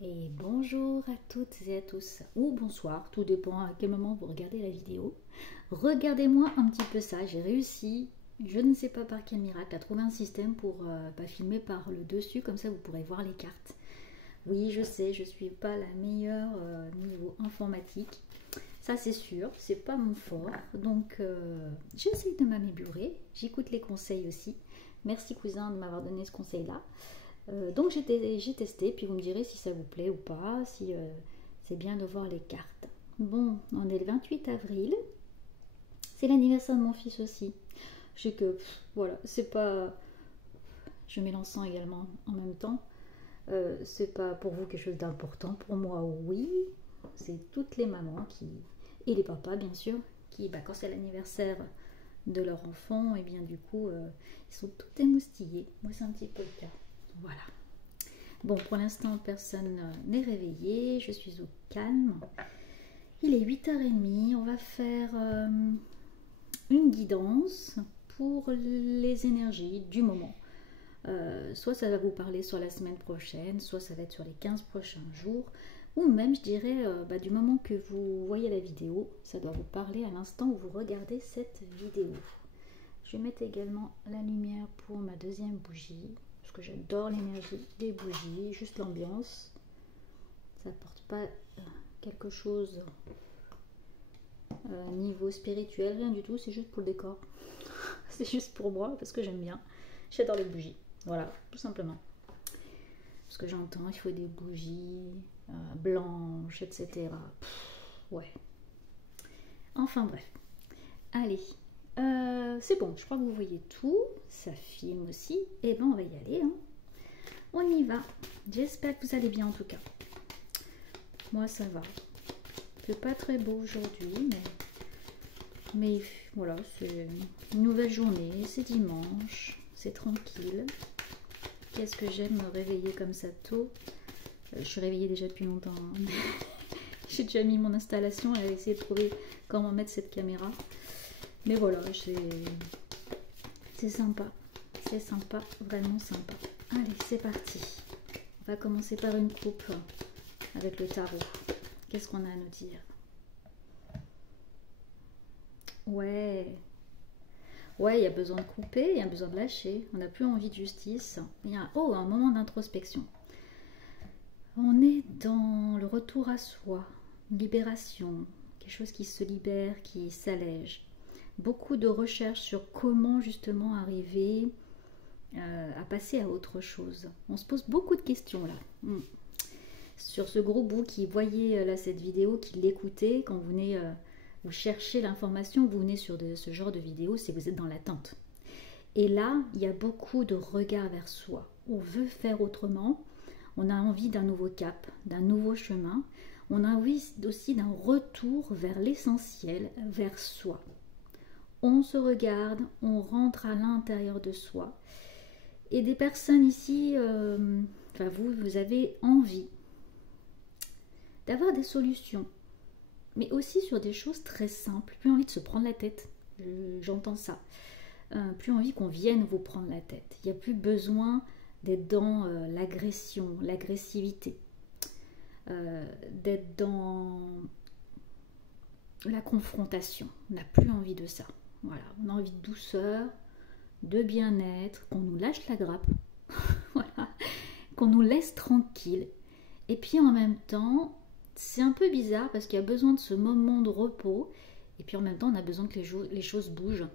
Et bonjour à toutes et à tous, ou bonsoir, tout dépend à quel moment vous regardez la vidéo. Regardez-moi un petit peu ça, j'ai réussi, je ne sais pas par quel miracle, à trouver un système pour filmer par le dessus, comme ça vous pourrez voir les cartes. Oui, je sais, je suis pas la meilleure niveau informatique, ça c'est sûr, c'est pas mon fort, donc j'essaye de m'améliorer, j'écoute les conseils aussi. Merci cousin de m'avoir donné ce conseil-là. Donc j'ai testé, puis vous me direz si ça vous plaît ou pas, si c'est bien de voir les cartes. Bon, on est le 28 avril, c'est l'anniversaire de mon fils aussi. Je sais que, voilà, c'est pas... Je mets l'encens également en même temps. C'est pas pour vous quelque chose d'important, pour moi oui. C'est toutes les mamans qui... et les papas bien sûr, qui, quand c'est l'anniversaire de leur enfant, et bien du coup, ils sont tout émoustillés. Moi c'est un petit peu le cas. Voilà. Bon, pour l'instant, personne n'est réveillé. Je suis au calme. Il est 8h30. On va faire une guidance pour les énergies du moment. Soit ça va vous parler sur la semaine prochaine, soit ça va être sur les 15 prochains jours, ou même, je dirais, du moment que vous voyez la vidéo, ça doit vous parler à l'instant où vous regardez cette vidéo. Je vais mettre également la lumière pour ma deuxième bougie. Parce que j'adore l'énergie des bougies, juste l'ambiance. Ça n'apporte pas quelque chose niveau spirituel, rien du tout, c'est juste pour le décor. C'est juste pour moi, parce que j'aime bien. J'adore les bougies, voilà, tout simplement. Parce que j'entends, il faut des bougies blanches, etc. Ouais. Enfin bref. Allez, c'est bon, je crois que vous voyez tout. Ça filme aussi. Et ben on va y aller, hein. On y va. J'espère que vous allez bien en tout cas. Moi ça va. C'est pas très beau aujourd'hui, mais voilà, c'est une nouvelle journée, c'est dimanche, c'est tranquille. Qu'est-ce que j'aime me réveiller comme ça tôt. Je suis réveillée déjà depuis longtemps. Hein. J'ai déjà mis mon installation et essayé de trouver comment mettre cette caméra. Mais voilà, c'est sympa. C'est sympa, vraiment sympa. Allez, c'est parti. On va commencer par une coupe avec le tarot. Qu'est-ce qu'on a à nous dire? Ouais. Ouais, il y a besoin de couper, il y a besoin de lâcher. On n'a plus envie de justice. Il y a un moment d'introspection. On est dans le retour à soi, une libération, quelque chose qui se libère, qui s'allège. Beaucoup de recherches sur comment justement arriver à passer à autre chose. On se pose beaucoup de questions là. Sur ce gros bout qui voyait là cette vidéo, qui l'écoutait, quand vous venez, vous cherchez l'information, vous venez sur ce genre de vidéo, c'est que vous êtes dans l'attente. Et là, il y a beaucoup de regards vers soi. On veut faire autrement, on a envie d'un nouveau cap, d'un nouveau chemin, on a envie aussi d'un retour vers l'essentiel, vers soi. On se regarde, on rentre à l'intérieur de soi. Et des personnes ici, vous avez envie d'avoir des solutions, mais aussi sur des choses très simples. Plus envie de se prendre la tête, j'entends ça. Plus envie qu'on vienne vous prendre la tête. Il n'y a plus besoin d'être dans l'agression, l'agressivité, d'être dans la confrontation. On n'a plus envie de ça. Voilà, on a envie de douceur, de bien-être, qu'on nous lâche la grappe, voilà, qu'on nous laisse tranquille. Et puis en même temps, c'est un peu bizarre parce qu'il y a besoin de ce moment de repos, et puis en même temps on a besoin que les choses bougent,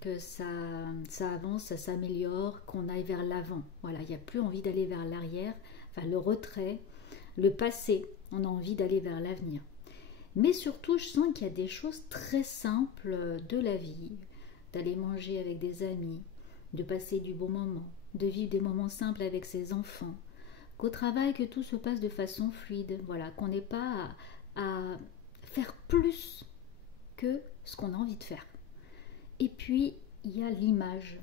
que ça avance, ça s'améliore, qu'on aille vers l'avant. Voilà, il n'y a plus envie d'aller vers l'arrière, le retrait, le passé, on a envie d'aller vers l'avenir. Mais surtout, je sens qu'il y a des choses très simples de la vie, d'aller manger avec des amis, de passer du bon moment, de vivre des moments simples avec ses enfants, qu'au travail, que tout se passe de façon fluide, voilà, qu'on n'ait pas à faire plus que ce qu'on a envie de faire. Et puis, il y a l'image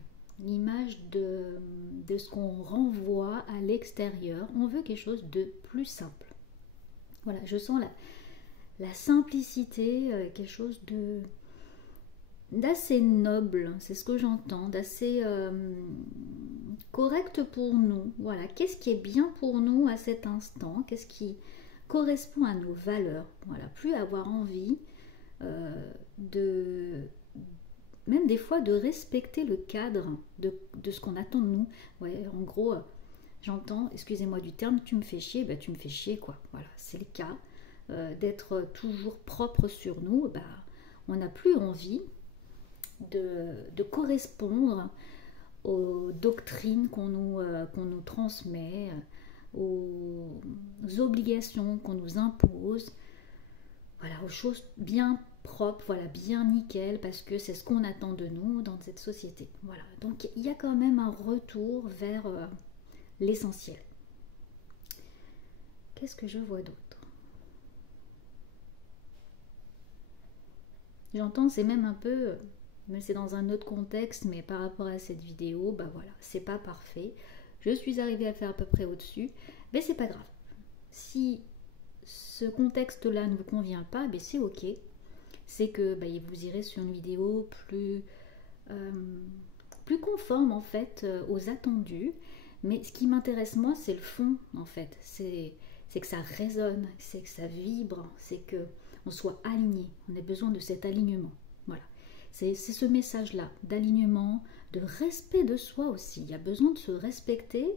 de ce qu'on renvoie à l'extérieur. On veut quelque chose de plus simple. Voilà, je sens la simplicité, quelque chose d'assez noble, c'est ce que j'entends, d'assez correct pour nous. Voilà, qu'est-ce qui est bien pour nous à cet instant, qu'est-ce qui correspond à nos valeurs. Voilà, plus avoir envie de, même des fois, de respecter le cadre de ce qu'on attend de nous. Ouais, en gros, j'entends, excusez-moi du terme, tu me fais chier, bah tu me fais chier quoi. Voilà, c'est le cas. D'être toujours propre sur nous, bah, on n'a plus envie de correspondre aux doctrines qu'on nous transmet, aux obligations qu'on nous impose, voilà, aux choses bien propres, voilà, bien nickel, parce que c'est ce qu'on attend de nous dans cette société. Voilà, donc il y a quand même un retour vers l'essentiel. Qu'est-ce que je vois d'autre? J'entends, c'est même un peu, mais c'est dans un autre contexte, mais par rapport à cette vidéo, bah voilà, c'est pas parfait. Je suis arrivée à faire à peu près au-dessus, mais c'est pas grave. Si ce contexte-là ne vous convient pas, ben c'est ok. C'est que bah, vous irez sur une vidéo plus conforme en fait aux attendus. Mais ce qui m'intéresse moi, c'est le fond en fait. C'est que ça résonne, c'est que ça vibre, c'est que on soit aligné. On a besoin de cet alignement. Voilà. C'est ce message-là d'alignement, de respect de soi aussi. Il y a besoin de se respecter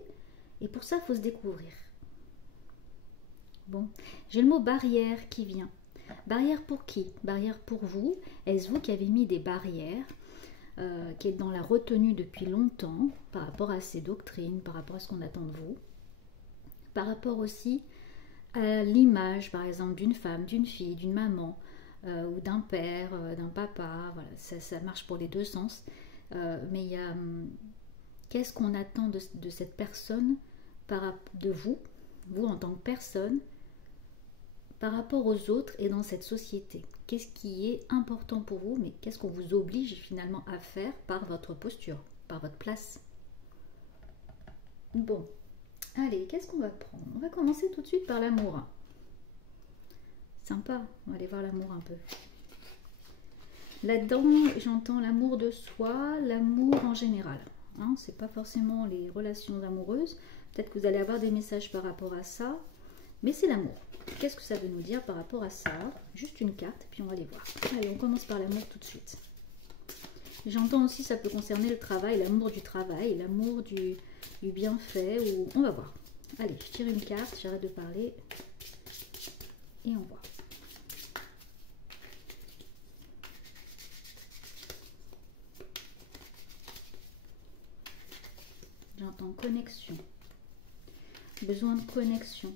et pour ça, il faut se découvrir. Bon, j'ai le mot barrière qui vient. Barrière pour qui? Barrière pour vous. Est-ce vous qui avez mis des barrières, qui êtes dans la retenue depuis longtemps par rapport à ces doctrines, par rapport à ce qu'on attend de vous, par rapport aussi à l'image, par exemple, d'une femme, d'une fille, d'une maman, ou d'un père, d'un papa. Voilà, ça marche pour les deux sens. Mais il y a qu'est-ce qu'on attend de cette personne, de vous en tant que personne, par rapport aux autres et dans cette société. Qu'est-ce qui est important pour vous, mais qu'est-ce qu'on vous oblige finalement à faire par votre posture, par votre place? Bon, allez, qu'est-ce qu'on va prendre? On va commencer tout de suite par l'amour. Sympa, on va aller voir l'amour un peu. Là-dedans, j'entends l'amour de soi, l'amour en général. Hein, c'est pas forcément les relations amoureuses. Peut-être que vous allez avoir des messages par rapport à ça, mais c'est l'amour. Qu'est-ce que ça veut nous dire par rapport à ça? Juste une carte, puis on va les voir. Allez, on commence par l'amour tout de suite. J'entends aussi, ça peut concerner le travail, l'amour du travail, l'amour du bienfait, ou on va voir. Allez, je tire une carte, j'arrête de parler, et on voit. J'entends connexion, besoin de connexion,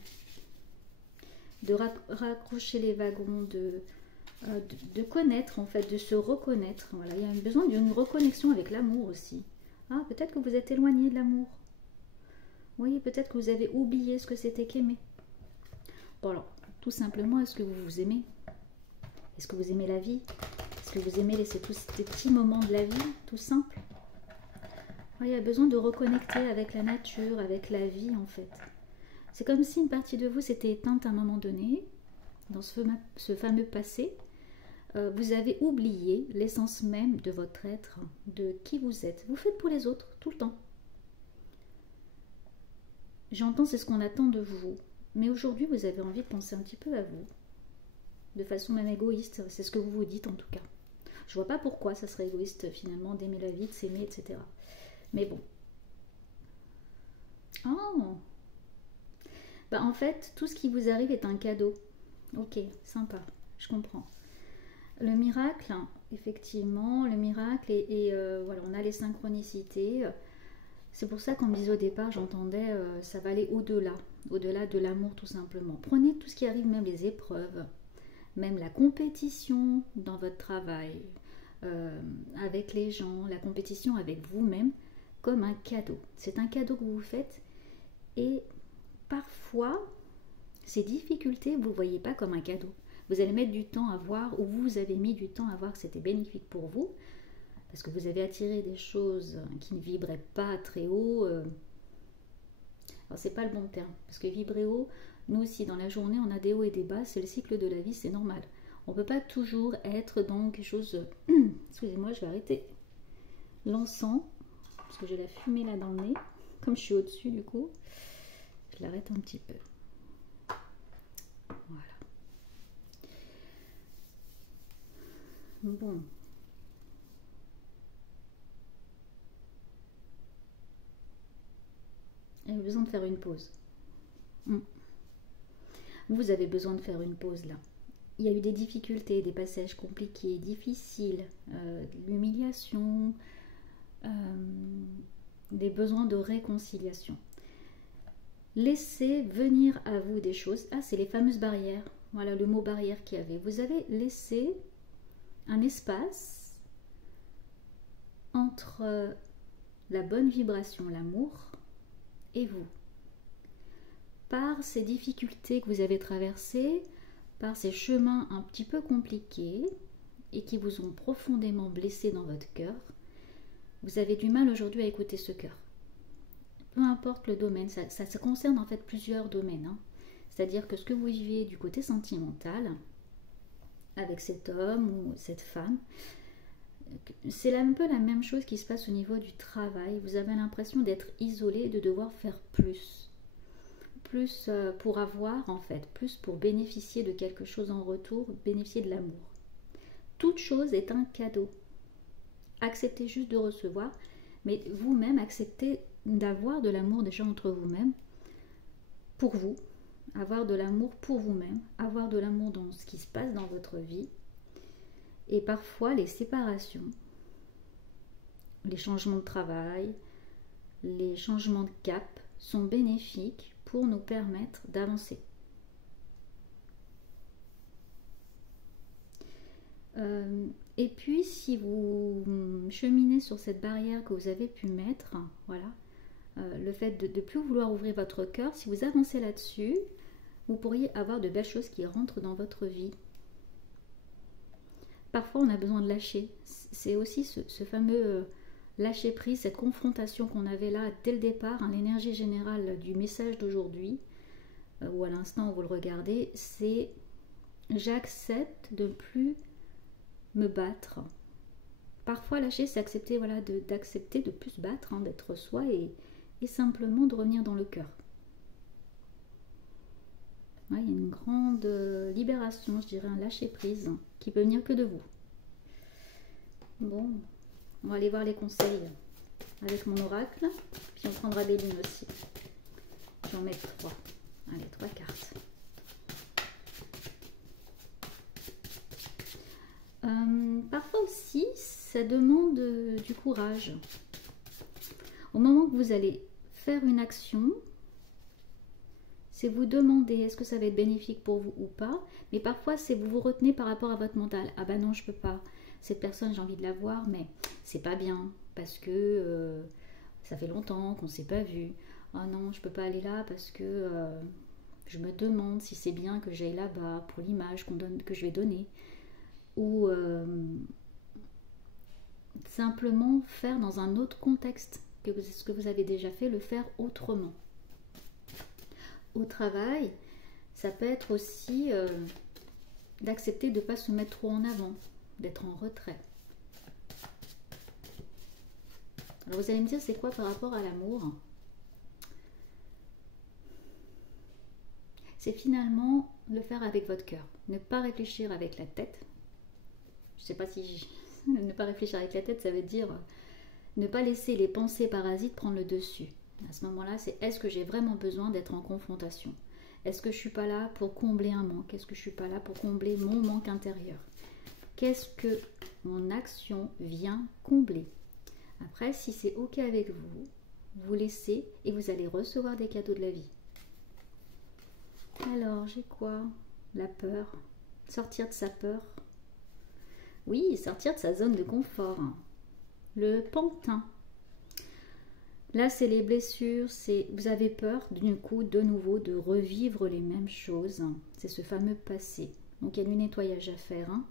de raccrocher les wagons, de connaître en fait, de se reconnaître. Voilà, il y a besoin d'une reconnexion avec l'amour aussi. Ah, peut-être que vous êtes éloigné de l'amour. Oui, peut-être que vous avez oublié ce que c'était qu'aimer. Bon alors, tout simplement, est-ce que vous vous aimez? Est-ce que vous aimez la vie? Est-ce que vous aimez laisser tous ces petits moments de la vie, tout simple? Il y a besoin de reconnecter avec la nature, avec la vie en fait. C'est comme si une partie de vous s'était éteinte à un moment donné, dans ce fameux passé. Vous avez oublié l'essence même de votre être, de qui vous êtes. Vous faites pour les autres, tout le temps. J'entends, c'est ce qu'on attend de vous. Mais aujourd'hui, vous avez envie de penser un petit peu à vous. De façon même égoïste, c'est ce que vous vous dites en tout cas. Je vois pas pourquoi ça serait égoïste finalement d'aimer la vie, de s'aimer, etc. Mais bon. Oh, bah en fait, tout ce qui vous arrive est un cadeau. Ok, sympa, je comprends. Le miracle, effectivement, le miracle, et voilà, on a les synchronicités. C'est pour ça qu'on me disait au départ, j'entendais, ça va aller au-delà de l'amour tout simplement. Prenez tout ce qui arrive, même les épreuves, même la compétition dans votre travail, avec les gens, la compétition avec vous-même, comme un cadeau. C'est un cadeau que vous vous faites, et parfois, ces difficultés, vous ne voyez pas comme un cadeau. Vous allez mettre du temps à voir, ou vous avez mis du temps à voir que c'était bénéfique pour vous, parce que vous avez attiré des choses qui ne vibraient pas très haut. Alors, c'est pas le bon terme, parce que vibrer haut, nous aussi, dans la journée, on a des hauts et des bas, c'est le cycle de la vie, c'est normal. On ne peut pas toujours être dans quelque chose... Excusez-moi, je vais arrêter l'encens, parce que j'ai la fumée là dans le nez. Comme je suis au-dessus du coup, je l'arrête un petit peu. Voilà. Bon. J'ai besoin de faire une pause. Vous avez besoin de faire une pause là. Il y a eu des difficultés, des passages compliqués, difficiles, l'humiliation, des besoins de réconciliation. Laissez venir à vous des choses. Ah, c'est les fameuses barrières. Voilà le mot barrière qu'il y avait. Vous avez laissé un espace entre la bonne vibration, l'amour, et vous. Par ces difficultés que vous avez traversées, par ces chemins un petit peu compliqués et qui vous ont profondément blessé dans votre cœur, vous avez du mal aujourd'hui à écouter ce cœur. Peu importe le domaine, ça concerne en fait plusieurs domaines. Hein. C'est-à-dire que ce que vous vivez du côté sentimental, avec cet homme ou cette femme, c'est un peu la même chose qui se passe au niveau du travail. Vous avez l'impression d'être isolé, de devoir faire plus. Plus pour avoir en fait, plus pour bénéficier de quelque chose en retour, bénéficier de l'amour. Toute chose est un cadeau. Acceptez juste de recevoir, mais vous-même acceptez d'avoir de l'amour déjà entre vous-même, pour vous, avoir de l'amour pour vous-même, avoir de l'amour dans ce qui se passe dans votre vie. Et parfois les séparations, les changements de travail, les changements de cap sont bénéfiques pour nous permettre d'avancer. Et puis si vous cheminez sur cette barrière que vous avez pu mettre, voilà, le fait de ne plus vouloir ouvrir votre cœur, si vous avancez là-dessus, vous pourriez avoir de belles choses qui rentrent dans votre vie. Parfois on a besoin de lâcher. C'est aussi ce fameux lâcher prise, cette confrontation qu'on avait là dès le départ, hein, l'énergie générale du message d'aujourd'hui, ou à l'instant où vous le regardez, c'est j'accepte de ne plus me battre. Parfois lâcher, c'est accepter, voilà, d'accepter de ne plus se battre, hein, d'être soi et simplement de revenir dans le cœur. Ouais, il y a une grande libération, je dirais, un lâcher prise qui peut venir que de vous. Bon, on va aller voir les conseils avec mon oracle, puis on prendra des lignes aussi. Je vais en mettre 3. Allez, 3 cartes. Parfois aussi, ça demande du courage. Au moment que vous allez faire une action, c'est vous demander est-ce que ça va être bénéfique pour vous ou pas, mais parfois c'est vous vous retenez par rapport à votre mental. Ah bah non, je peux pas. Cette personne, j'ai envie de la voir, mais c'est pas bien parce que ça fait longtemps qu'on ne s'est pas vu. Ah non, je peux pas aller là parce que je me demande si c'est bien que j'aille là-bas pour l'image que je vais donner. Ou simplement faire dans un autre contexte que ce que vous avez déjà fait, le faire autrement. Au travail, ça peut être aussi d'accepter de ne pas se mettre trop en avant, d'être en retrait. Alors vous allez me dire, c'est quoi par rapport à l'amour? C'est finalement le faire avec votre cœur. Ne pas réfléchir avec la tête. Je ne sais pas si ne pas réfléchir avec la tête, ça veut dire ne pas laisser les pensées parasites prendre le dessus. À ce moment-là, c'est est-ce que j'ai vraiment besoin d'être en confrontation? Est-ce que je ne suis pas là pour combler un manque? Est-ce que je ne suis pas là pour combler mon manque intérieur? Qu'est-ce que mon action vient combler? Après, si c'est OK avec vous, vous laissez et vous allez recevoir des cadeaux de la vie. Alors, j'ai quoi? La peur. Sortir de sa peur. Oui, sortir de sa zone de confort. Le pantin. Là, c'est les blessures, vous avez peur du coup de nouveau de revivre les mêmes choses. C'est ce fameux passé. Donc, il y a du nettoyage à faire. Hein.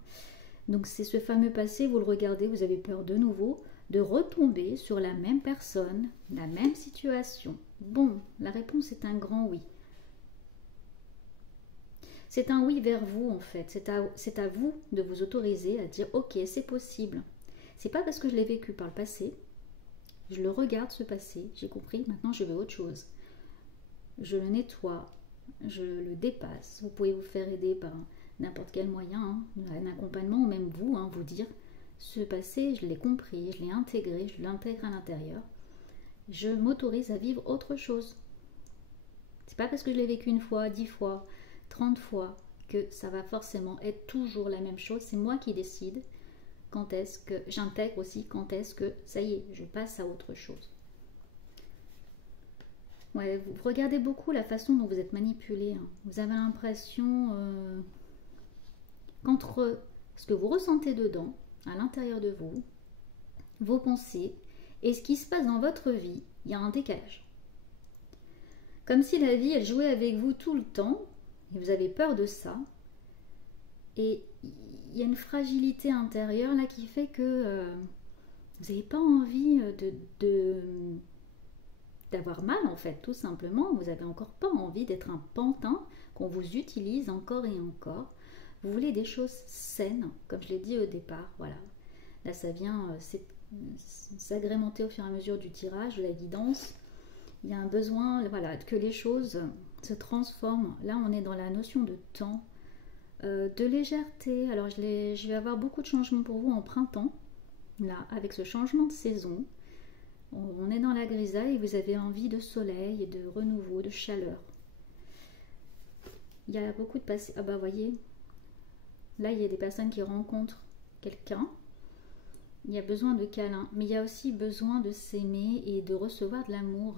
Donc, c'est ce fameux passé, vous le regardez, vous avez peur de nouveau de retomber sur la même personne, la même situation. Bon, la réponse est un grand oui. C'est un oui vers vous en fait. C'est à vous de vous autoriser à dire ok, c'est possible. C'est pas parce que je l'ai vécu par le passé, je le regarde ce passé, j'ai compris, maintenant je veux autre chose. Je le nettoie, je le dépasse. Vous pouvez vous faire aider par n'importe quel moyen, hein, un accompagnement ou même vous, hein, vous dire ce passé, je l'ai compris, je l'ai intégré, je l'intègre à l'intérieur. Je m'autorise à vivre autre chose. C'est pas parce que je l'ai vécu une fois, 10 fois, 30 fois que ça va forcément être toujours la même chose. C'est moi qui décide quand est-ce que j'intègre aussi, quand est-ce que ça y est, je passe à autre chose. Ouais, vous regardez beaucoup la façon dont vous êtes manipulé. Hein. Vous avez l'impression qu'entre ce que vous ressentez dedans, à l'intérieur de vous, vos pensées et ce qui se passe dans votre vie, il y a un décalage. Comme si la vie, elle jouait avec vous tout le temps, et vous avez peur de ça. Et il y a une fragilité intérieure là qui fait que vous n'avez pas envie d'avoir mal en fait, tout simplement. Vous n'avez encore pas envie d'être un pantin qu'on vous utilise encore et encore. Vous voulez des choses saines, comme je l'ai dit au départ, voilà. Là, ça vient s'agrémenter au fur et à mesure du tirage, de la guidance. Il y a un besoin, voilà, que les choses se transforment. Là, on est dans la notion de temps, de légèreté. Alors, je vais avoir beaucoup de changements pour vous en printemps. Là, avec ce changement de saison, on est dans la grisaille et vous avez envie de soleil et de renouveau, de chaleur. Il y a beaucoup de passés. Ah bah, voyez, là, il y a des personnes qui rencontrent quelqu'un. Il y a besoin de câlin, mais il y a aussi besoin de s'aimer et de recevoir de l'amour.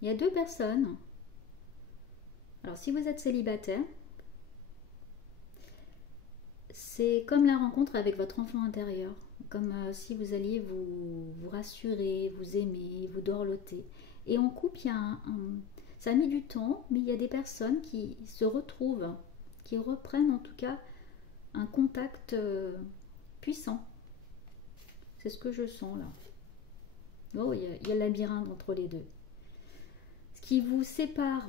Il y a deux personnes. Alors, si vous êtes célibataire, c'est comme la rencontre avec votre enfant intérieur. Comme si vous alliez vous rassurer, vous aimer, vous dorloter. Et en couple, ça a mis du temps, mais il y a des personnes qui se retrouvent, qui reprennent en tout cas un contact puissant. C'est ce que je sens là. Oh, il y a le labyrinthe entre les deux. Ce qui vous sépare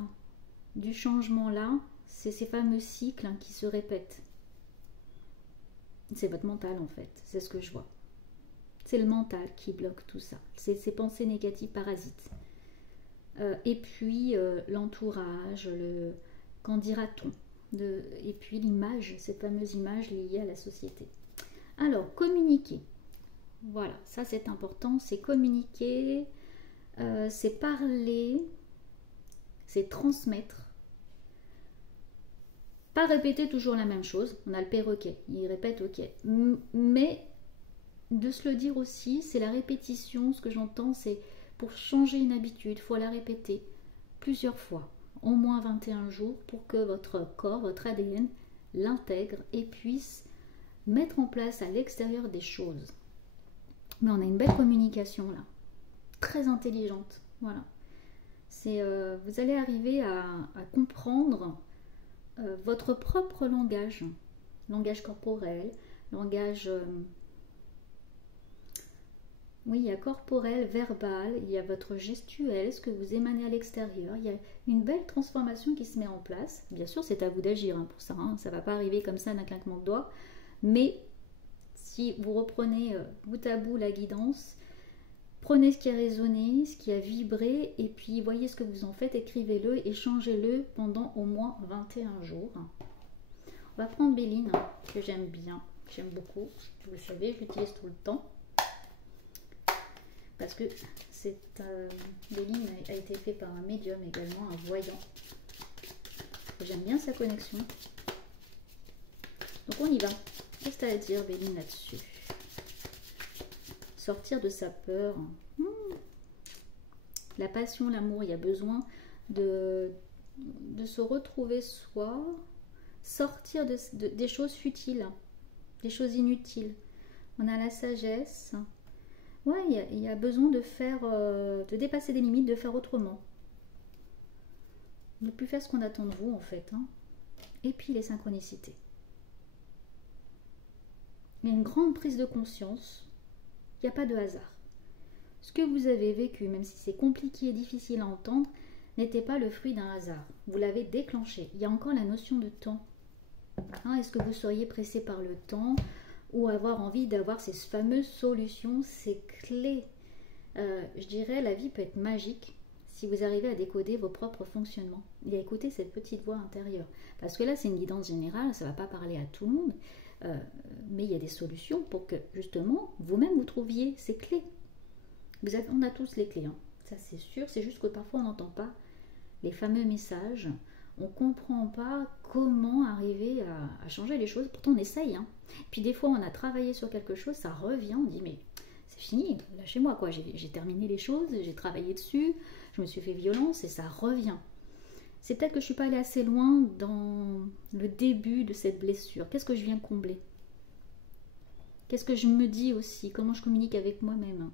du changement là, c'est ces fameux cycles qui se répètent. C'est votre mental en fait, c'est ce que je vois. C'est le mental qui bloque tout ça. C'est ces pensées négatives parasites. Et puis l'entourage, qu'en dira-t-on, et puis l'image, cette fameuse image liée à la société. Alors, communiquer. Voilà, ça c'est important, c'est communiquer, c'est parler, c'est transmettre. Pas répéter toujours la même chose. On a le perroquet, il répète ok. Mais de se le dire aussi, c'est la répétition. Ce que j'entends, c'est pour changer une habitude, il faut la répéter plusieurs fois, au moins 21 jours, pour que votre corps, votre ADN, l'intègre et puisse mettre en place à l'extérieur des choses. Mais on a une belle communication là, très intelligente. Voilà. Vous allez arriver à comprendre votre propre langage corporel, langage, oui, il y a corporel, verbal, il y a votre gestuel, ce que vous émanez à l'extérieur. Il y a une belle transformation qui se met en place. Bien sûr, c'est à vous d'agir pour ça. Ça ne va pas arriver comme ça d'un claquement de doigts. Mais si vous reprenez bout à bout la guidance, prenez ce qui a résonné, ce qui a vibré, et puis voyez ce que vous en faites, écrivez-le, échangez-le pendant au moins 21 jours. On va prendre Béline, que j'aime bien, j'aime beaucoup. Vous le savez, je l'utilise tout le temps. Parce que Béline a été fait par un médium également, un voyant. J'aime bien sa connexion. Donc on y va. Qu'est-ce que tu as à dire, Béline, là-dessus? Sortir de sa peur. La passion, l'amour, il y a besoin de se retrouver soi, sortir des choses futiles, des choses inutiles. On a la sagesse. Ouais, il y a besoin de dépasser des limites, de faire autrement. Ne plus faire ce qu'on attend de vous, en fait. Et puis les synchronicités. Il y a une grande prise de conscience. Il n'y a pas de hasard. Ce que vous avez vécu, même si c'est compliqué et difficile à entendre, n'était pas le fruit d'un hasard. Vous l'avez déclenché. Il y a encore la notion de temps. Hein, est-ce que vous seriez pressé par le temps ou avoir envie d'avoir ces fameuses solutions, ces clés? Je dirais, la vie peut être magique si vous arrivez à décoder vos propres fonctionnements et à écouter cette petite voix intérieure. Parce que là, c'est une guidance générale, ça ne va pas parler à tout le monde, mais il y a des solutions pour que, justement, vous-même, vous trouviez ces clés. On a tous les clés, hein. Ça c'est sûr, c'est juste que parfois on n'entend pas les fameux messages, on ne comprend pas comment arriver à changer les choses, pourtant on essaye, hein. Puis des fois on a travaillé sur quelque chose, ça revient, on dit mais c'est fini, lâchez-moi quoi, j'ai terminé les choses, j'ai travaillé dessus, je me suis fait violence et ça revient. C'est peut-être que je ne suis pas allée assez loin dans le début de cette blessure. Qu'est-ce que je viens combler? Qu'est-ce que je me dis aussi? Comment je communique avec moi-même?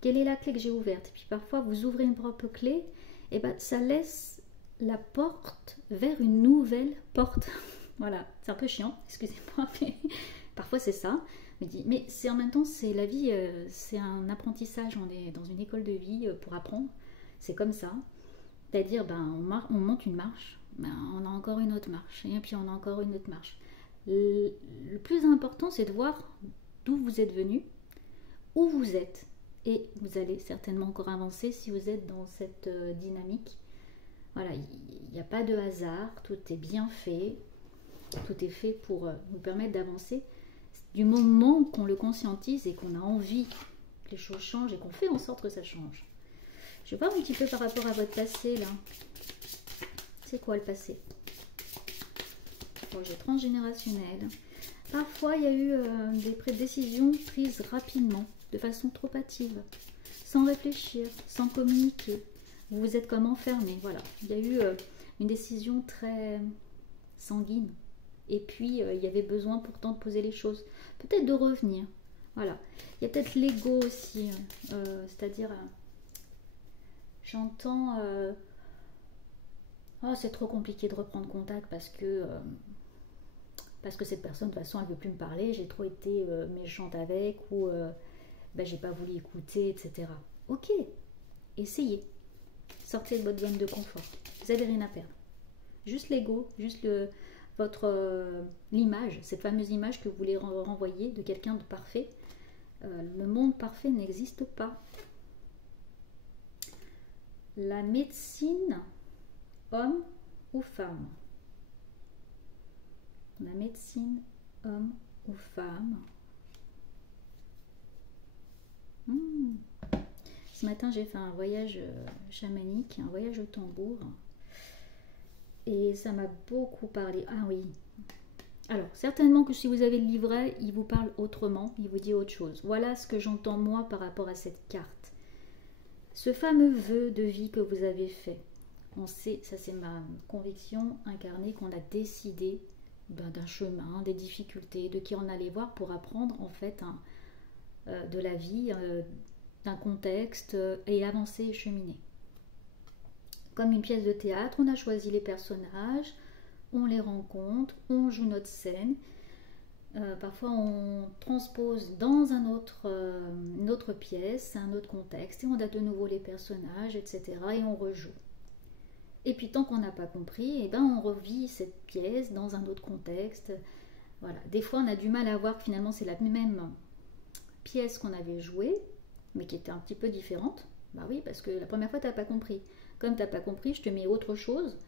Quelle est la clé que j'ai ouverte? Et puis parfois vous ouvrez une propre clé, et ben ça laisse la porte vers une nouvelle porte. Voilà, c'est un peu chiant, excusez-moi, mais parfois c'est ça. Mais c'est en même temps, c'est la vie, c'est un apprentissage, on est dans une école de vie pour apprendre, c'est comme ça. C'est-à-dire, on monte une marche, on a encore une autre marche, et puis on a encore une autre marche. Le plus important, c'est de voir d'où vous êtes venu, où vous êtes. Et vous allez certainement encore avancer si vous êtes dans cette dynamique. Voilà, il n'y a pas de hasard, tout est bien fait, tout est fait pour nous permettre d'avancer. Du moment qu'on le conscientise et qu'on a envie que les choses changent et qu'on fait en sorte que ça change. Je vais voir un petit peu par rapport à votre passé là. C'est quoi le passé? Projet transgénérationnel. Parfois il y a eu des décisions prises rapidement, de façon trop hâtive, sans réfléchir, sans communiquer. Vous vous êtes comme enfermé, voilà. Il y a eu une décision très sanguine. Et puis, il y avait besoin pourtant de poser les choses. Peut-être de revenir, voilà. Il y a peut-être l'ego aussi, c'est-à-dire, j'entends, oh, c'est trop compliqué de reprendre contact parce que cette personne, de toute façon, elle ne veut plus me parler, j'ai trop été méchante avec, ou j'ai pas voulu écouter, etc. Ok, essayez. Sortez de votre zone de confort. Vous n'avez rien à perdre. Juste l'ego, juste l'image, cette fameuse image que vous voulez renvoyer de quelqu'un de parfait. Le monde parfait n'existe pas. La médecine, homme ou femme? La médecine, homme ou femme? Ce matin, j'ai fait un voyage chamanique, un voyage au tambour. Et ça m'a beaucoup parlé. Ah oui. Alors, certainement que si vous avez le livret, il vous parle autrement, il vous dit autre chose. Voilà ce que j'entends moi par rapport à cette carte. Ce fameux vœu de vie que vous avez fait. On sait, ça c'est ma conviction incarnée, qu'on a décidé d'un chemin, des difficultés, de qui on allait voir pour apprendre en fait de la vie, d'un contexte et avancer et cheminer. Comme une pièce de théâtre, on a choisi les personnages, on les rencontre, on joue notre scène. Parfois on transpose dans une autre pièce, un autre contexte, et on a de nouveau les personnages, etc. et on rejoue. Et puis tant qu'on n'a pas compris, on revit cette pièce dans un autre contexte. Voilà. Des fois on a du mal à voir que finalement c'est la même pièce qu'on avait jouée, mais qui était un petit peu différente. Bah oui, parce que la première fois tu n'as pas compris. Comme tu n'as pas compris, je te mets autre chose,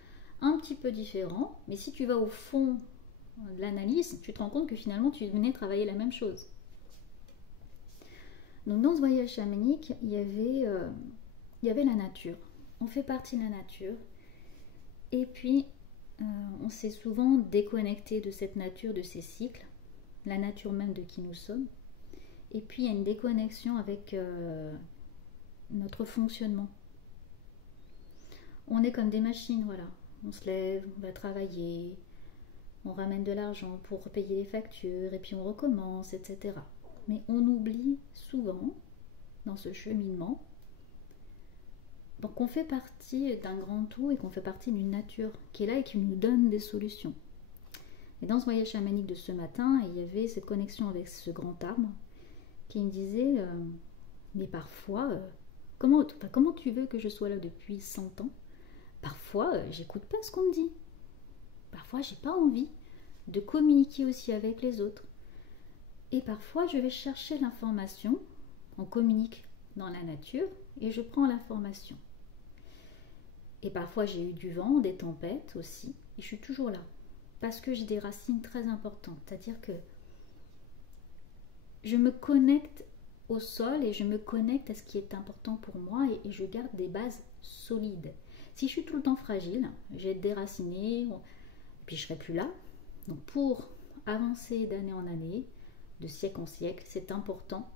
un petit peu différent, mais si tu vas au fond de l'analyse, tu te rends compte que finalement tu venais travailler la même chose. Donc dans ce voyage chamanique, il y avait la nature. On fait partie de la nature. Et puis, on s'est souvent déconnecté de cette nature, de ces cycles, la nature même de qui nous sommes. Et puis, il y a une déconnexion avec notre fonctionnement. On est comme des machines, voilà. On se lève, on va travailler, on ramène de l'argent pour payer les factures, et puis on recommence, etc. Mais on oublie souvent, dans ce cheminement, donc qu'on fait partie d'un grand tout et qu'on fait partie d'une nature qui est là et qui nous donne des solutions. Et dans ce voyage chamanique de ce matin, il y avait cette connexion avec ce grand arbre qui me disait mais parfois, comment tu veux que je sois là depuis 100 ans Parfois, j'écoute pas ce qu'on me dit. Parfois, j'ai pas envie de communiquer aussi avec les autres. Et parfois, je vais chercher l'information. On communique dans la nature et je prends l'information. Et parfois, j'ai eu du vent, des tempêtes aussi. Et je suis toujours là. Parce que j'ai des racines très importantes. C'est-à-dire que je me connecte au sol et je me connecte à ce qui est important pour moi et je garde des bases solides. Si je suis tout le temps fragile, j'ai déraciné, et puis je ne serai plus là. Donc pour avancer d'année en année, de siècle en siècle, c'est important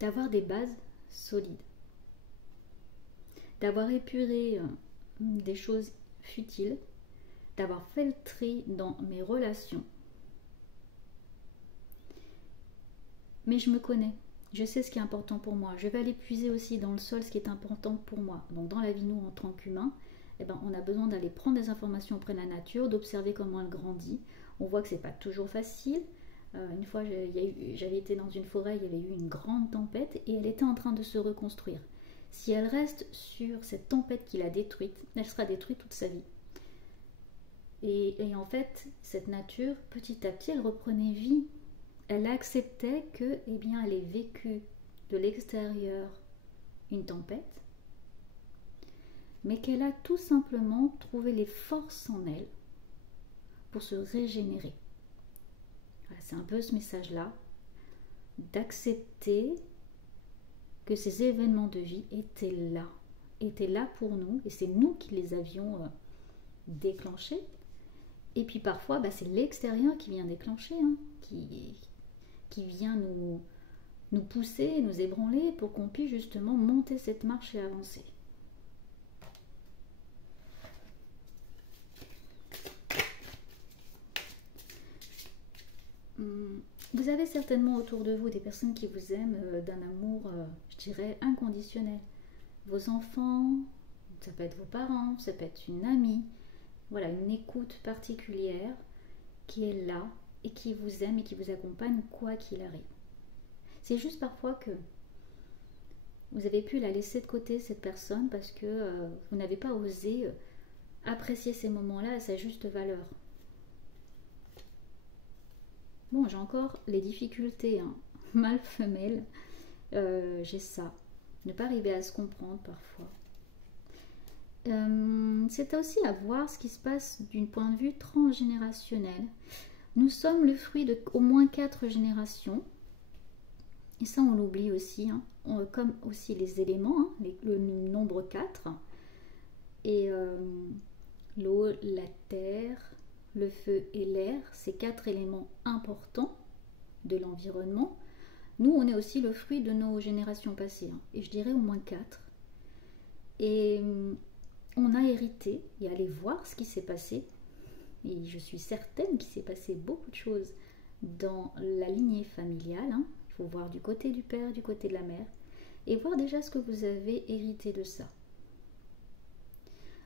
d'avoir des bases solides, d'avoir épuré des choses futiles, d'avoir fait le tri dans mes relations. Mais je me connais, je sais ce qui est important pour moi. Je vais aller puiser aussi dans le sol ce qui est important pour moi. Donc dans la vie, nous, en tant qu'humains, on a besoin d'aller prendre des informations auprès de la nature, d'observer comment elle grandit. On voit que c'est pas toujours facile. Une fois, j'avais été dans une forêt, il y avait eu une grande tempête et elle était en train de se reconstruire. Si elle reste sur cette tempête qui l'a détruite, elle sera détruite toute sa vie. Et en fait, cette nature, petit à petit, elle reprenait vie. Elle acceptait que, elle ait vécu de l'extérieur une tempête, mais qu'elle a tout simplement trouvé les forces en elle pour se régénérer. Voilà, c'est un peu ce message-là, d'accepter que ces événements de vie étaient là pour nous, et c'est nous qui les avions déclenchés. Et puis parfois, c'est l'extérieur qui vient déclencher, qui vient nous pousser, nous ébranler pour qu'on puisse justement monter cette marche et avancer. Vous avez certainement autour de vous des personnes qui vous aiment d'un amour, je dirais, inconditionnel. Vos enfants, ça peut être vos parents, ça peut être une amie. Voilà, une écoute particulière qui est là et qui vous aime et qui vous accompagne quoi qu'il arrive. C'est juste parfois que vous avez pu la laisser de côté, cette personne, parce que vous n'avez pas osé apprécier ces moments-là à sa juste valeur. Bon, j'ai encore les difficultés, mâle-femelle, j'ai ça. Ne pas arriver à se comprendre parfois. C'est aussi à voir ce qui se passe d'un point de vue transgénérationnel. Nous sommes le fruit de au moins 4 générations. Et ça, on l'oublie aussi, comme aussi les éléments, le nombre 4. Et l'eau, la terre, le feu et l'air, ces 4 éléments importants de l'environnement. Nous, on est aussi le fruit de nos générations passées. Et je dirais au moins 4. Et on a hérité et allé voir ce qui s'est passé. Et je suis certaine qu'il s'est passé beaucoup de choses dans la lignée familiale. Il faut voir du côté du père, du côté de la mère. Et voir déjà ce que vous avez hérité de ça.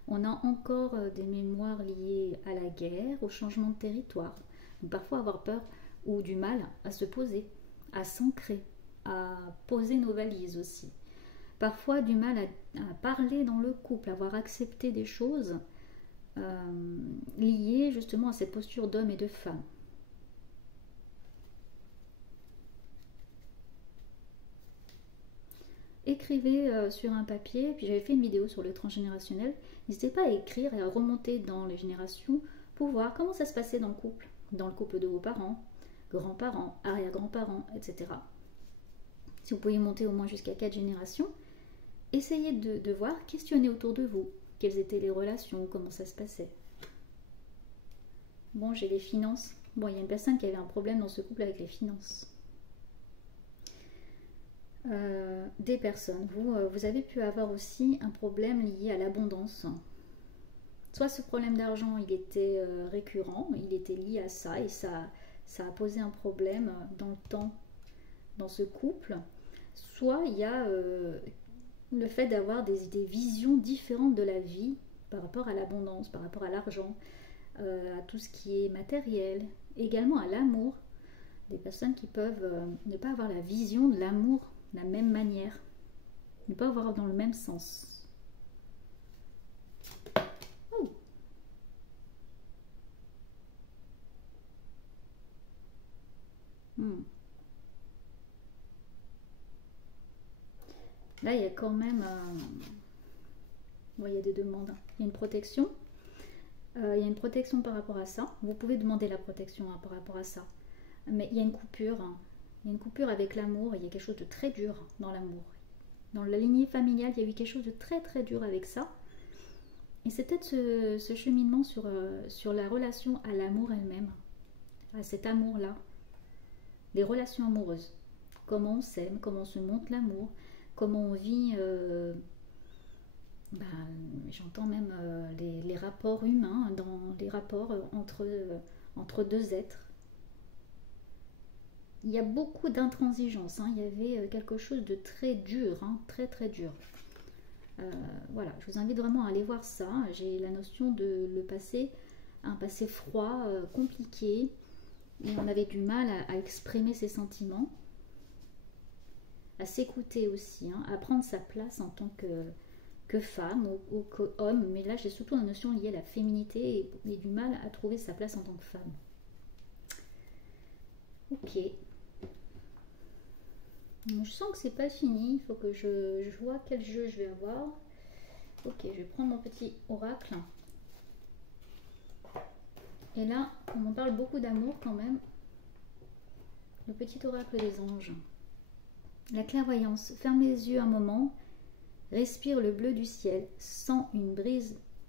On a encore des mémoires liées à la guerre, au changement de territoire. Donc parfois avoir peur ou du mal à se poser, à s'ancrer, à poser nos valises aussi. Parfois du mal à parler dans le couple, avoir accepté des choses liées justement à cette posture d'homme et de femme. Écrivez sur un papier, puis j'avais fait une vidéo sur le transgénérationnel. N'hésitez pas à écrire et à remonter dans les générations pour voir comment ça se passait dans le couple de vos parents, grands-parents, arrière-grands-parents, etc. Si vous pouvez monter au moins jusqu'à 4 générations, essayez de voir, questionnez autour de vous. Quelles étaient les relations, comment ça se passait. Bon, j'ai les finances. Bon, il y a une personne qui avait un problème dans ce couple avec les finances. Des personnes. Vous avez pu avoir aussi un problème lié à l'abondance. Soit ce problème d'argent, il était récurrent, il était lié à ça et ça a posé un problème dans le temps dans ce couple. Soit il y a le fait d'avoir des visions différentes de la vie par rapport à l'abondance, par rapport à l'argent, à tout ce qui est matériel, également à l'amour. Des personnes qui peuvent ne pas avoir la vision de l'amour la même manière, ne pas voir dans le même sens. Oh. Là, il y a quand même... il y a des demandes. Il y a une protection. Il y a une protection par rapport à ça. Vous pouvez demander la protection par rapport à ça. Mais il y a une coupure. Il y a une coupure avec l'amour. Il y a quelque chose de très dur dans l'amour. Dans la lignée familiale, il y a eu quelque chose de très très dur avec ça. Et c'est peut-être ce cheminement sur la relation à l'amour elle-même. À cet amour-là. Les relations amoureuses. Comment on s'aime, comment on se montre l'amour. Comment on vit... j'entends même les rapports humains, dans les rapports entre deux êtres. Il y a beaucoup d'intransigeance, il y avait quelque chose de très dur, très très dur. Voilà, je vous invite vraiment à aller voir ça. J'ai la notion de le passé, un passé froid, compliqué, et on avait du mal à exprimer ses sentiments, à s'écouter aussi, à prendre sa place en tant que femme ou qu'homme, mais là j'ai surtout une notion liée à la féminité et du mal à trouver sa place en tant que femme. Ok. Je sens que c'est pas fini, il faut que je vois quel jeu je vais avoir. Ok, je vais prendre mon petit oracle. Et là, on m'en parle beaucoup d'amour quand même. Le petit oracle des anges. La clairvoyance. Ferme les yeux un moment. Respire le bleu du ciel. Sens une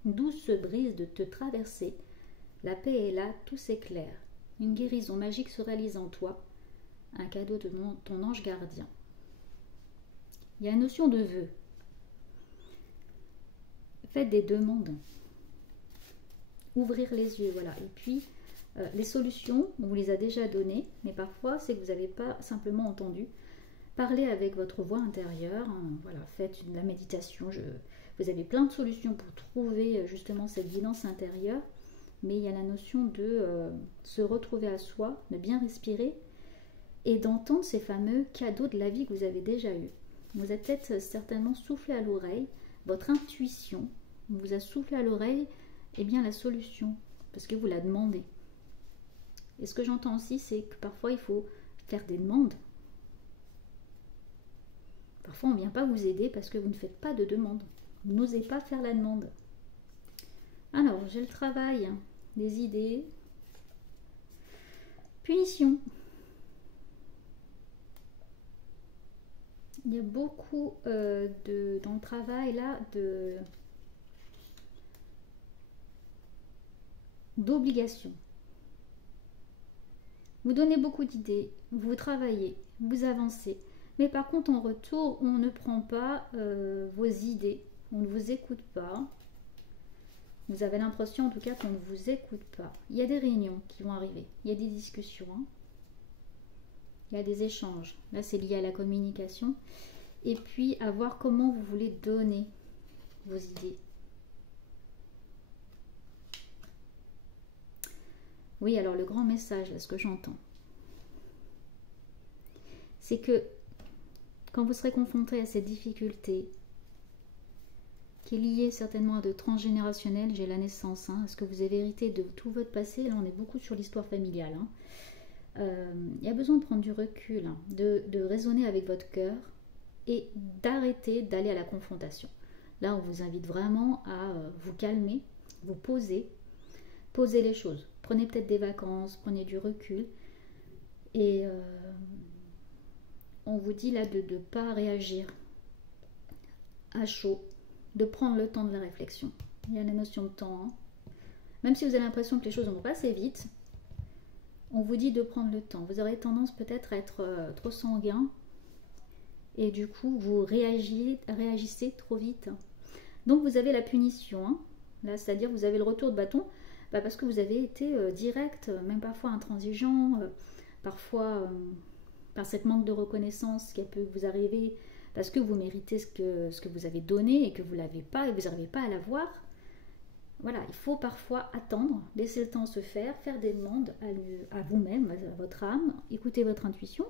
douce brise de te traverser. La paix est là, tout s'éclaire. Une guérison magique se réalise en toi. Un cadeau de ton ange gardien. Il y a une notion de vœu. Faites des demandes. Ouvrir les yeux, voilà. Et puis, les solutions, on vous les a déjà données, mais parfois, c'est que vous n'avez pas simplement entendu. Parlez avec votre voix intérieure, voilà, faites de la méditation. Vous avez plein de solutions pour trouver justement cette guidance intérieure, mais il y a la notion de se retrouver à soi, de bien respirer et d'entendre ces fameux cadeaux de la vie que vous avez déjà eus. Vous avez peut-être certainement soufflé à l'oreille, votre intuition vous a soufflé à l'oreille, eh bien la solution, parce que vous la demandez. Et ce que j'entends aussi, c'est que parfois il faut faire des demandes. Parfois on ne vient pas vous aider parce que vous ne faites pas de demande. Vous n'osez pas faire la demande. Alors, j'ai le travail, des idées. Punition. Il y a beaucoup dans le travail là d'obligations. Vous donnez beaucoup d'idées, vous travaillez, vous avancez. Mais par contre, en retour, on ne prend pas vos idées, on ne vous écoute pas. Vous avez l'impression en tout cas qu'on ne vous écoute pas. Il y a des réunions qui vont arriver, il y a des discussions. Il y a des échanges. Là, c'est lié à la communication. Et puis, à voir comment vous voulez donner vos idées. Oui, alors le grand message, là, ce que j'entends, c'est que quand vous serez confronté à ces difficultés, qui est liée certainement à de transgénérationnel, j'ai la naissance, à ce que vous avez hérité de tout votre passé, là on est beaucoup sur l'histoire familiale, il y a besoin de prendre du recul, de raisonner avec votre cœur et d'arrêter d'aller à la confrontation. Là, on vous invite vraiment à vous calmer, vous poser les choses. Prenez peut-être des vacances, prenez du recul et on vous dit là de ne pas réagir à chaud, de prendre le temps de la réflexion. Il y a la notion de temps. Même si vous avez l'impression que les choses vont passer vite, on vous dit de prendre le temps. Vous aurez tendance peut-être à être trop sanguin et du coup vous réagissez trop vite. Donc vous avez la punition, là, c'est-à-dire vous avez le retour de bâton parce que vous avez été direct, même parfois intransigeant, parfois par cette manque de reconnaissance qui peut vous arriver parce que vous méritez ce que vous avez donné et que vous ne l'avez pas et vous n'arrivez pas à l'avoir. Voilà, il faut parfois attendre, laisser le temps se faire des demandes à vous-même, à votre âme, écouter votre intuition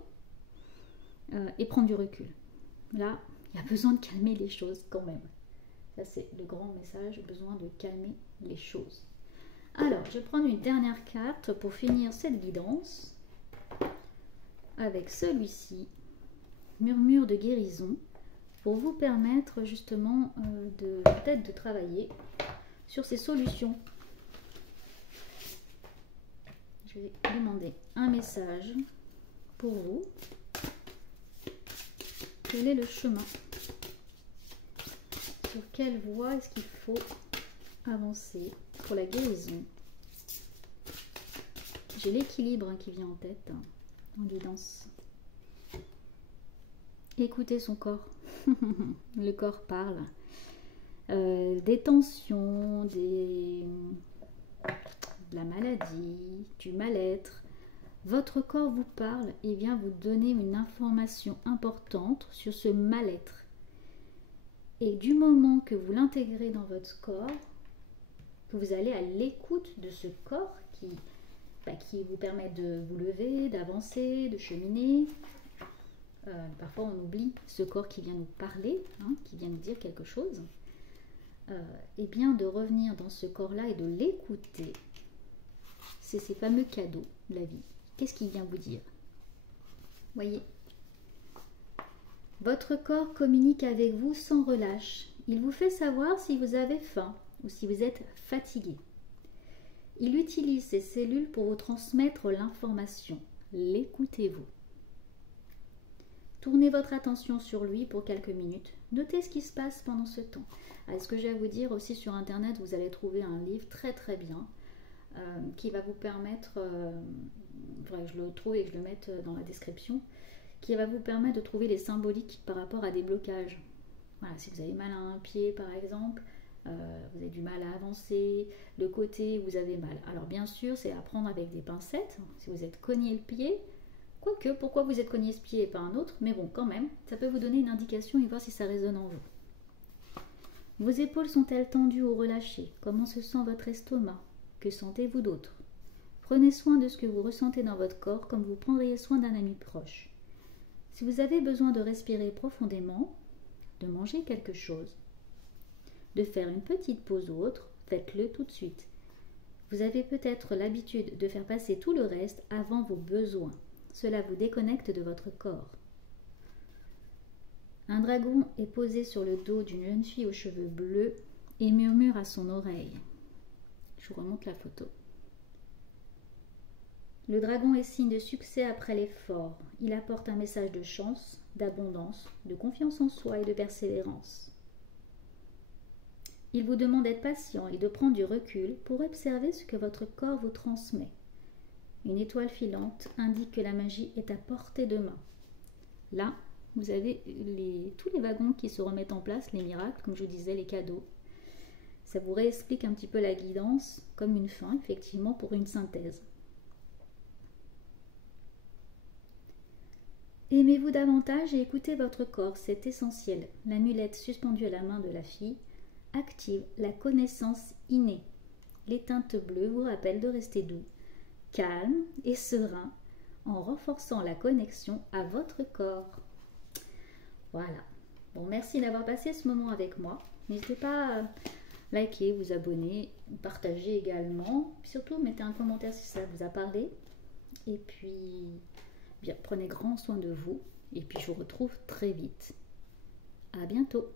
et prendre du recul. là, il y a besoin de calmer les choses quand même. Ça, c'est le grand message, besoin de calmer les choses. Alors, je vais prendre une dernière carte pour finir cette guidance avec celui-ci, murmure de guérison, pour vous permettre justement peut-être de travailler sur ces solutions. Je vais demander un message pour vous. Quel est le chemin? Sur quelle voie est-ce qu'il faut avancer pour la guérison? J'ai l'équilibre qui vient en tête, en guidance. Écoutez son corps. Le corps parle. Des tensions, de la maladie, du mal-être. Votre corps vous parle et vient vous donner une information importante sur ce mal-être. Et du moment que vous l'intégrez dans votre corps, que vous allez à l'écoute de ce corps qui vous permet de vous lever, d'avancer, de cheminer. Parfois on oublie ce corps qui vient nous parler, qui vient nous dire quelque chose. Et bien de revenir dans ce corps-là et de l'écouter. C'est ces fameux cadeaux de la vie. Qu'est-ce qu'il vient vous dire? Voyez, votre corps communique avec vous sans relâche. Il vous fait savoir si vous avez faim ou si vous êtes fatigué. Il utilise ses cellules pour vous transmettre l'information. L'écoutez-vous. Tournez votre attention sur lui pour quelques minutes. Notez ce qui se passe pendant ce temps. Ce que j'ai à vous dire aussi sur internet, vous allez trouver un livre très très bien qui va vous permettre, faudrait que je le trouve et que je le mette dans la description, qui va vous permettre de trouver les symboliques par rapport à des blocages. Voilà, si vous avez mal à un pied par exemple, vous avez du mal à avancer, le côté vous avez mal. Alors bien sûr, c'est à prendre avec des pincettes. Si vous êtes cogné le pied, quoique, pourquoi vous êtes cogné ce pied et pas un autre, mais bon, quand même, ça peut vous donner une indication et voir si ça résonne en vous. Vos épaules sont-elles tendues ou relâchées? Comment se sent votre estomac? Que sentez-vous d'autre? Prenez soin de ce que vous ressentez dans votre corps comme vous prendriez soin d'un ami proche. Si vous avez besoin de respirer profondément, de manger quelque chose, de faire une petite pause ou autre, faites-le tout de suite. Vous avez peut-être l'habitude de faire passer tout le reste avant vos besoins. Cela vous déconnecte de votre corps. Un dragon est posé sur le dos d'une jeune fille aux cheveux bleus et murmure à son oreille. Je vous remonte la photo. Le dragon est signe de succès après l'effort. Il apporte un message de chance, d'abondance, de confiance en soi et de persévérance. Il vous demande d'être patient et de prendre du recul pour observer ce que votre corps vous transmet. Une étoile filante indique que la magie est à portée de main. Là, vous avez tous les wagons qui se remettent en place, les miracles, comme je vous disais, les cadeaux. Ça vous réexplique un petit peu la guidance comme une fin, effectivement, pour une synthèse. Aimez-vous davantage et écoutez votre corps, c'est essentiel. L'amulette suspendue à la main de la fille active la connaissance innée. Les teintes bleues vous rappellent de rester doux, calme et serein en renforçant la connexion à votre corps. Voilà. Bon, merci d'avoir passé ce moment avec moi. N'hésitez pas à liker, vous abonner, partager également. Surtout, mettez un commentaire si ça vous a parlé. Et puis, bien, prenez grand soin de vous. Et puis, je vous retrouve très vite. À bientôt.